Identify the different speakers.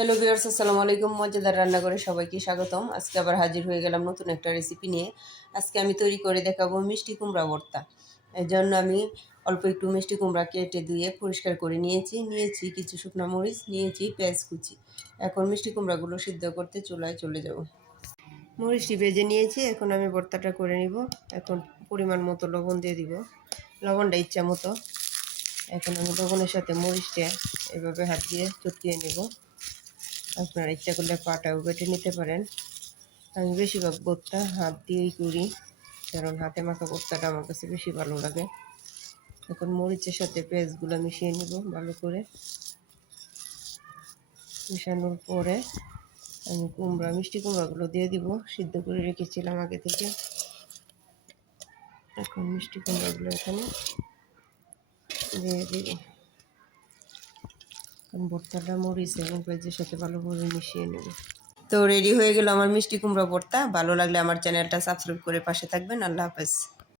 Speaker 1: Hello viewers আসসালামু আলাইকুম। মজাদার রান্না করে সবাইকে স্বাগতম। আজকে আবার হাজির হয়ে গেলাম নতুন একটা রেসিপি নিয়ে। আজকে আমি তৈরি করে দেখাবো মিষ্টি কুমড়া ভর্তা। এর জন্য আমি অল্প একটু মিষ্টি কুমড়া কেটে ধুয়ে পরিষ্কার করে নিয়েছি। নিয়েছি কিছু শুকনো মরিচ, নিয়েছি পেঁয়াজ কুচি। এখন মিষ্টি কুমড়াগুলো সিদ্ধ করতে চুলায় চলে যাব। মরিচটি ভেজে নিয়েছি। এখন আমি ভর্তাটা করে নিব। এখন পরিমাণ মতো লবণ দিয়ে দিব। লবণটা ইচ্ছা মতো। এখন আমি লবণের সাথে মরিচটা এভাবে হাত দিয়ে চটকিয়ে নেব। আপনারা ইচ্ছা করলে পাটাও বেটে নিতে পারেন। আমি বেশিরভাগ বোটটা হাত দিয়েই করি, কারণ হাতে মাখা বোটটাটা আমার কাছে বেশি ভালো লাগে। এখন মরিচের সাথে পেঁয়াজগুলো মিশিয়ে নিব ভালো করে। মিশানোর পরে আমি কুমড়া, মিষ্টি কুমড়াগুলো দিয়ে দিব, সিদ্ধ করে রেখেছিলাম আগে থেকে। এখন মিষ্টি কুমড়াগুলো এখানে দিয়ে দিব। কারণ ভর্তাটা মরিচ এবং পেঁয়াজের সাথে ভালোভাবে মিশিয়ে নেব। তো রেডি হয়ে গেল আমার মিষ্টি কুমড়া ভর্তা। ভালো লাগলে আমার চ্যানেলটা সাবস্ক্রাইব করে পাশে থাকবেন। আল্লাহ হাফেজ।